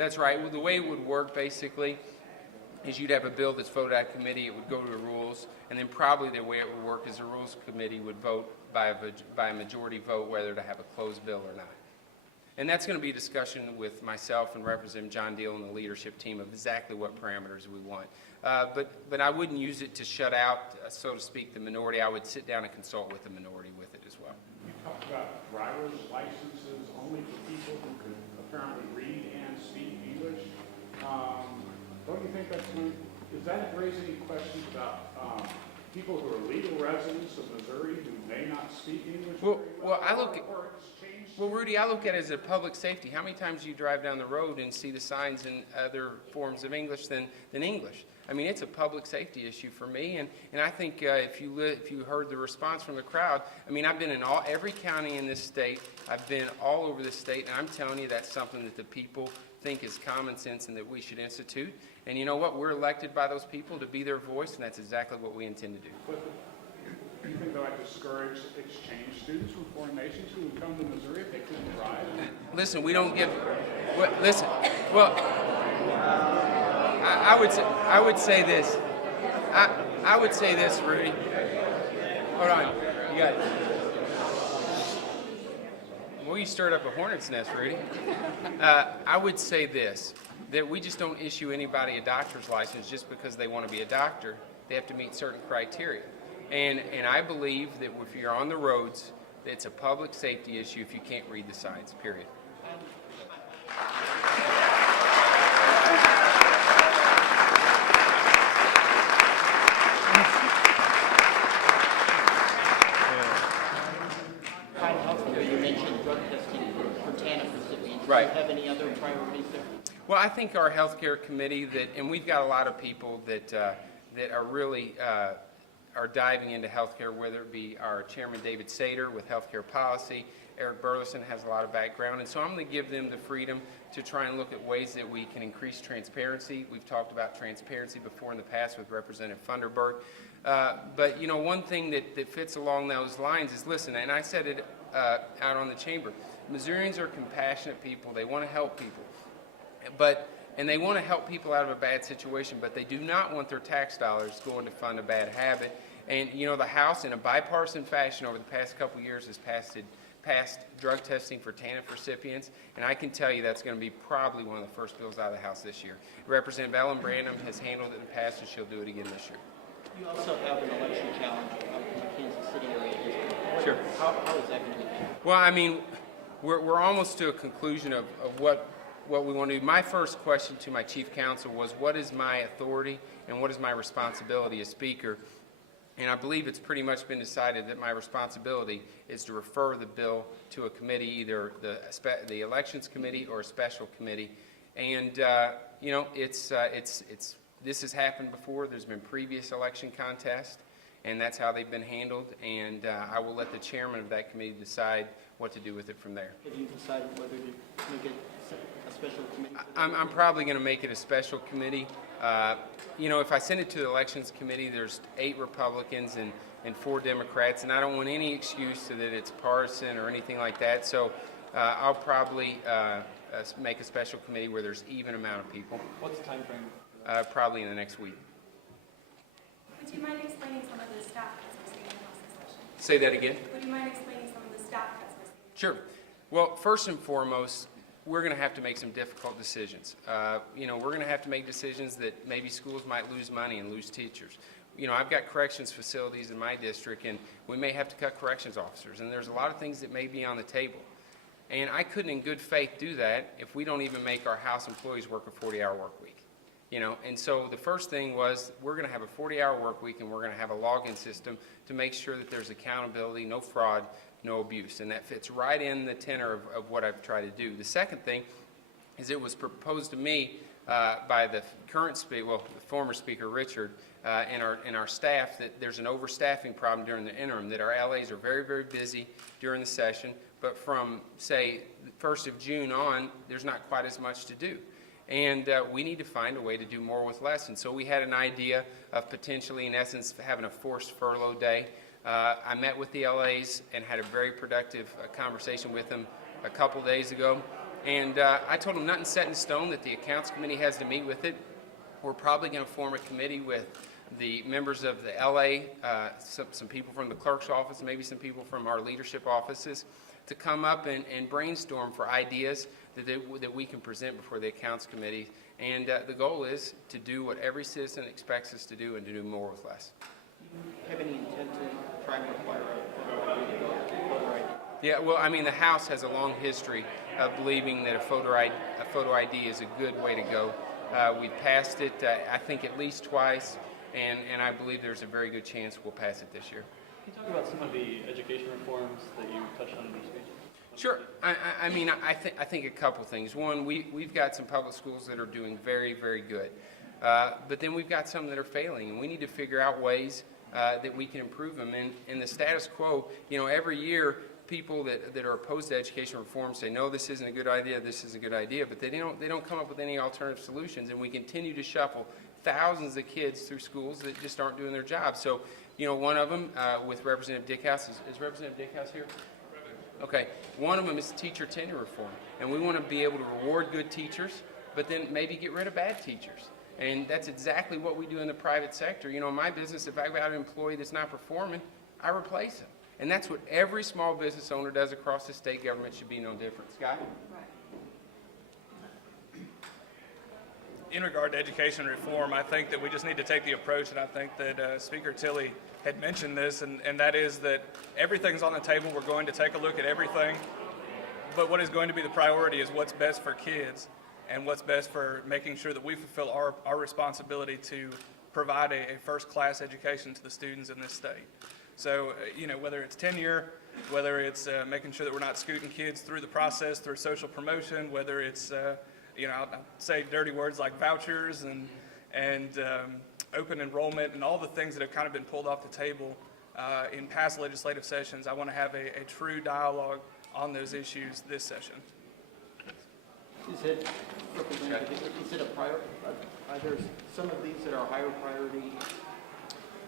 That's right. Well, the way it would work basically is you'd have a bill that's voted at committee, it would go to the rules, and then probably the way it would work is the rules committee would vote by a majority vote whether to have a closed bill or not. And that's going to be a discussion with myself and Representative John Deal and the leadership team of exactly what parameters we want. But I wouldn't use it to shut out, so to speak, the minority. I would sit down and consult with the minority with it as well. You talked about driver's licenses only for people who can apparently read and speak English. Don't you think that's going to, does that raise any questions about people who are legal residents of Missouri who may not speak English? Well, Rudy, I look at it as a public safety. How many times do you drive down the road and see the signs in other forms of English than English? I mean, it's a public safety issue for me, and I think if you heard the response from the crowd, I mean, I've been in every county in this state. I've been all over the state, and I'm telling you that's something that the people think is common sense and that we should institute. And you know what? We're elected by those people to be their voice, and that's exactly what we intend to do. But do you think that would discourage exchange students from foreign nations who would come to Missouri if they couldn't drive? Listen, we don't give. Listen, well, I would say this. I would say this, Rudy. Hold on, you got it. Well, you stirred up a hornet's nest, Rudy. I would say this, that we just don't issue anybody a doctor's license just because they want to be a doctor. They have to meet certain criteria. And I believe that if you're on the roads, it's a public safety issue if you can't read the signs, period. You mentioned drug testing for TANF recipients. Right. Do you have any other priorities there? Well, I think our healthcare committee and we've got a lot of people that are really are diving into healthcare, whether it be our chairman David Sater with healthcare policy. Eric Burleson has a lot of background, and so I'm going to give them the freedom to try and look at ways that we can increase transparency. We've talked about transparency before in the past with Representative Funderburg. But, you know, one thing that fits along those lines is, listen, and I said it out on the chamber, Missourians are compassionate people. They want to help people. And they want to help people out of a bad situation, but they do not want their tax dollars going to fund a bad habit. And, you know, the House, in a bipartisan fashion over the past couple of years, has passed drug testing for TANF recipients, and I can tell you that's going to be probably one of the first bills out of the House this year. Representative Ellen Branham has handled it in the past, and she'll do it again this year. You also have an election challenge up in the Kansas City area district. Sure. How is that going to be handled? Well, I mean, we're almost to a conclusion of what we want to do. My first question to my chief counsel was, what is my authority and what is my responsibility as speaker? And I believe it's pretty much been decided that my responsibility is to refer the bill to a committee, either the elections committee or a special committee. And you know, this has happened before. There's been previous election contests, and that's how they've been handled. And I will let the chairman of that committee decide what to do with it from there. Have you decided whether to make it a special committee? I'm probably going to make it a special committee. You know, if I send it to the elections committee, there's 8 Republicans and 4 Democrats, and I don't want any excuse that it's partisan or anything like that. So I'll probably make a special committee where there's even amount of people. What's the time frame? Probably in the next week. Would you mind explaining some of the staff cuts we're seeing in the House this session? Say that again? Would you mind explaining some of the staff cuts we're seeing? Sure. Well, first and foremost, we're going to have to make some difficult decisions. You know, we're going to have to make decisions that maybe schools might lose money and lose teachers. You know, I've got corrections facilities in my district, and we may have to cut corrections officers, and there's a lot of things that may be on the table. And I couldn't in good faith do that if we don't even make our House employees work a 40-hour work week. You know, and so the first thing was we're going to have a 40-hour work week, and we're going to have a login system to make sure that there's accountability, no fraud, no abuse, and that fits right in the tenor of what I've tried to do. The second thing is it was proposed to me by the current speaker, well, the former speaker, Richard, and our staff, that there's an overstaffing problem during the interim, that our LAs are very, very busy during the session, but from, say, the 1st of June on, there's not quite as much to do. And we need to find a way to do more with less. And so we had an idea of potentially, in essence, having a forced furlough day. I met with the LAs and had a very productive conversation with them a couple days ago. And I told them nothing's set in stone, that the accounts committee has to meet with it. We're probably going to form a committee with the members of the LA, some people from the clerk's office, maybe some people from our leadership offices, to come up and brainstorm for ideas that we can present before the accounts committee. And the goal is to do what every citizen expects us to do and to do more with less. Do you have any intent to try and require a photo ID? Yeah, well, I mean, the House has a long history of believing that a photo ID is a good way to go. We've passed it, I think, at least twice, and I believe there's a very good chance we'll pass it this year. Can you talk about some of the education reforms that you touched on in your speech? Sure. I mean, I think a couple things. One, we've got some public schools that are doing very, very good. But then we've got some that are failing, and we need to figure out ways that we can improve them. And in the status quo, every year, people that are opposed to education reform say, no, this isn't a good idea, this is a good idea, but they don't come up with any alternative solutions, and we continue to shuffle thousands of kids through schools that just aren't doing their job. So, one of them with Representative Dickhouse, is Representative Dickhouse here? Okay, one of them is teacher tenure reform, and we want to be able to reward good teachers, but then maybe get rid of bad teachers. And that's exactly what we do in the private sector. In my business, if I've got an employee that's not performing, I replace him. And that's what every small business owner does across the state government. Should be no different. Scott? In regard to education reform, I think that we just need to take the approach, and I think that Speaker Tilley had mentioned this, and that is that everything's on the table. We're going to take a look at everything, but what is going to be the priority is what's best for kids and what's best for making sure that we fulfill our responsibility to provide a first-class education to the students in this state. So, whether it's tenure, whether it's making sure that we're not scooting kids through the process through social promotion, whether it's, I'll say dirty words like vouchers and open enrollment and all the things that have kind of been pulled off the table in past legislative sessions. I want to have a true dialogue on those issues this session. Is it are there some of these that are higher priority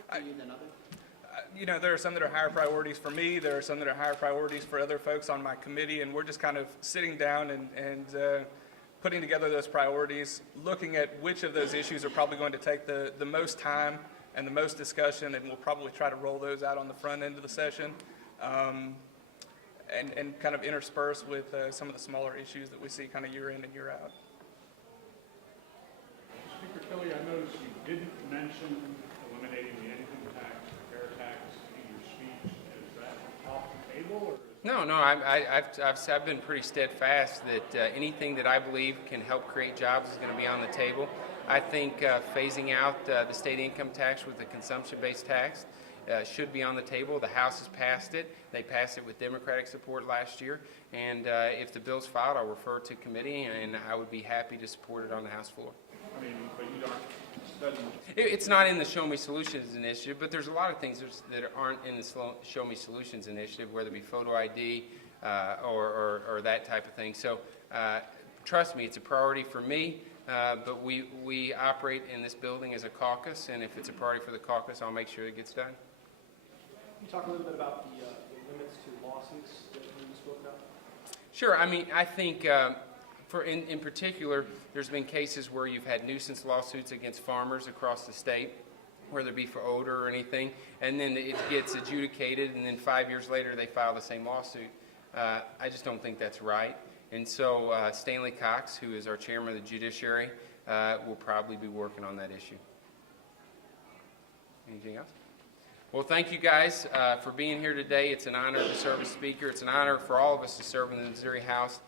for you than others? There are some that are higher priorities for me. There are some that are higher priorities for other folks on my committee, and we're just kind of sitting down and putting together those priorities, looking at which of those issues are probably going to take the most time and the most discussion, and we'll probably try to roll those out on the front end of the session, and kind of intersperse with some of the smaller issues that we see kind of year in and year out. Speaker Tilley, I noticed you didn't mention eliminating the income tax, fair tax in your speech. Is that off the table, or? No, I've been pretty steadfast that anything that I believe can help create jobs is going to be on the table. I think phasing out the state income tax with the consumption-based tax should be on the table. The House has passed it. They passed it with Democratic support last year. And if the bill's filed, I'll refer it to committee, and I would be happy to support it on the House floor. I mean, but you don't, doesn't. It's not in the Show Me Solutions initiative, but there's a lot of things that aren't in the Show Me Solutions initiative, whether it be photo ID or that type of thing. So trust me, it's a priority for me, but we operate in this building as a caucus, and if it's a priority for the caucus, I'll make sure it gets done. Can you talk a little bit about the limits to lawsuits that you spoke about? Sure. I mean, I think in particular, there's been cases where you've had nuisance lawsuits against farmers across the state, whether it be for odor or anything, and then it gets adjudicated, and then 5 years later they file the same lawsuit. I just don't think that's right. And so Stanley Cox, who is our chairman of the judiciary, will probably be working on that issue. Anything else? Well, thank you guys for being here today. It's an honor to serve as speaker. It's an honor for all of us to serve in the Missouri House.